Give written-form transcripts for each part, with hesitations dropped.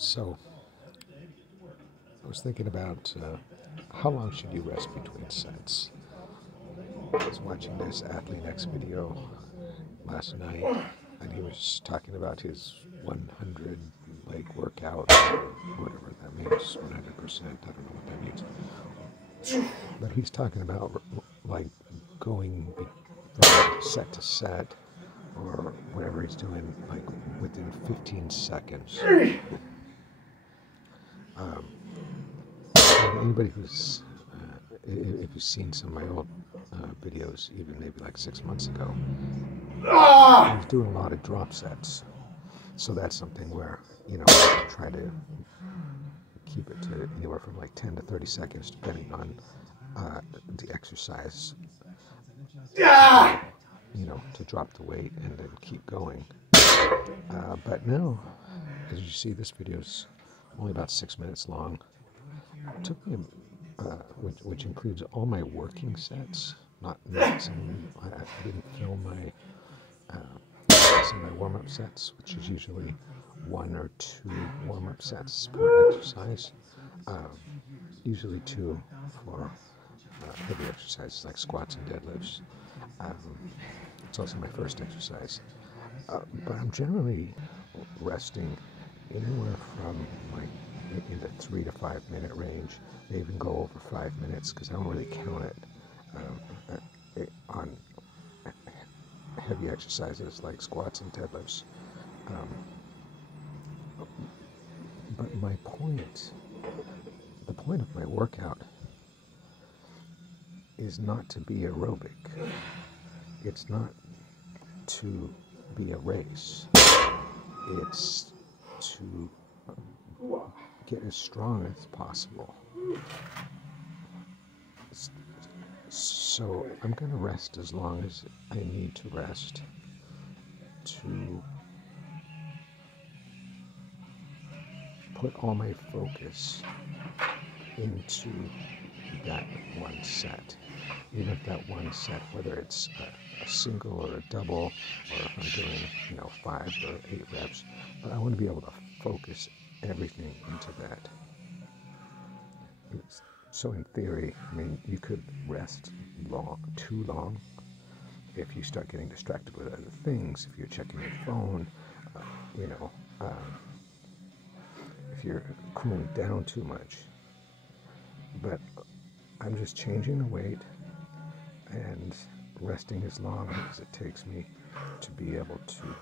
So, I was thinking about how long should you rest between sets? I was watching this Athlete X video last night, and he was talking about his 100 leg workout, whatever that means, 100%, I don't know what that means. But he's talking about like going from set to set, or whatever he's doing, like within 15 seconds. Anybody who's, if you've seen some of my old videos, even maybe like 6 months ago, I was doing a lot of drop sets. So that's something where, you know, I try to keep it to anywhere from like 10 to 30 seconds, depending on the exercise, you know, to drop the weight and then keep going. But now, as you see, this video is only about 6 minutes long. It took me, which includes all my working sets, not mixing. I didn't film my warm-up sets, which is usually 1 or 2 warm-up sets per exercise. Usually 2 for heavy exercises like squats and deadlifts. It's also my first exercise. But I'm generally resting anywhere from like in the 3 to 5 minute range. They even go over 5 minutes because I don't really count it on heavy exercises like squats and deadlifts. But my point, the point of my workout is not to be aerobic. It's not to be a race. It's to get as strong as possible. So I'm going to rest as long as I need to rest to put all my focus into that one set. Even if that one set, whether it's a single or a double, or if I'm doing, you know, 5 or 8 reps, but I want to be able to focus everything into that. So in theory, I mean, you could rest too long if you start getting distracted with other things, if you're checking your phone, you know, if you're cooling down too much. But I'm just changing the weight and resting as long as it takes me to be able to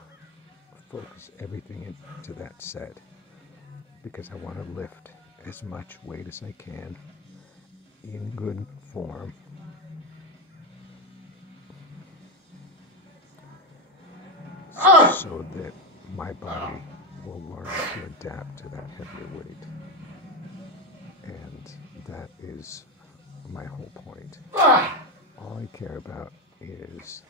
focus everything into that set, because I want to lift as much weight as I can in good form, so that my body will learn to adapt to that heavier weight. And that is my whole point. All I care about is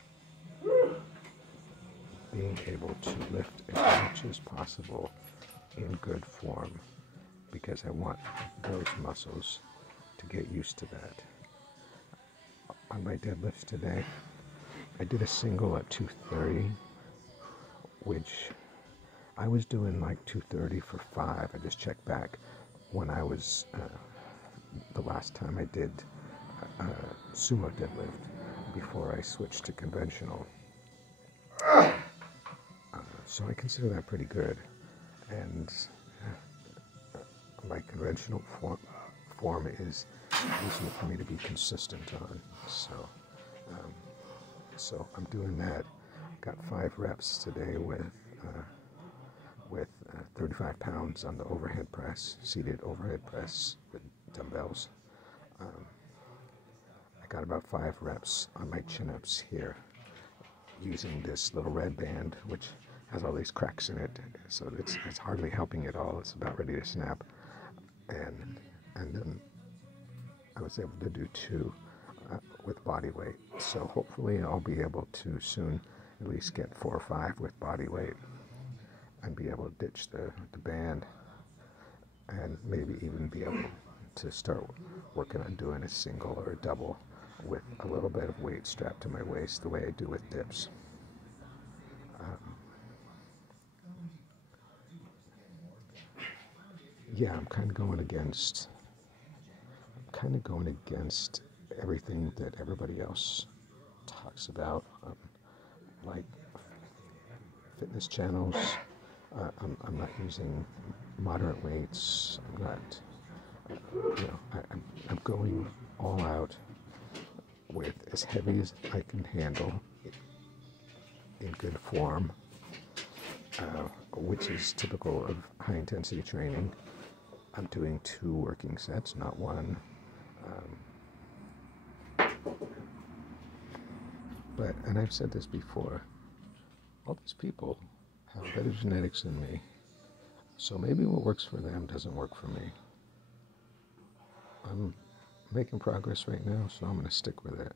being able to lift as much as possible in good form, because I want those muscles to get used to that. On my deadlifts today, I did a single at 230, which I was doing like 230 for 5. I just checked back when I was, the last time I did sumo deadlift before I switched to conventional. So I consider that pretty good. And my conventional form is easier for me to be consistent on. So I'm doing that. Got 5 reps today with 35 pounds on the overhead press, seated overhead press with dumbbells. I got about 5 reps on my chin-ups here using this little red band, which has all these cracks in it, so it's hardly helping at all. It's about ready to snap. And then I was able to do 2 with body weight. So hopefully I'll be able to soon at least get 4 or 5 with body weight and be able to ditch the band, and maybe even be able to start working on doing a single or a double with a little bit of weight strapped to my waist, the way I do with dips. yeah, I'm kind of going against everything that everybody else talks about, like fitness channels. I'm not using moderate weights. I'm not, I'm going all out with as heavy as I can handle in good form, which is typical of high intensity training. I'm doing 2 working sets, not 1. And I've said this before, all these people have better genetics than me. So maybe what works for them doesn't work for me. I'm making progress right now, so I'm going to stick with it.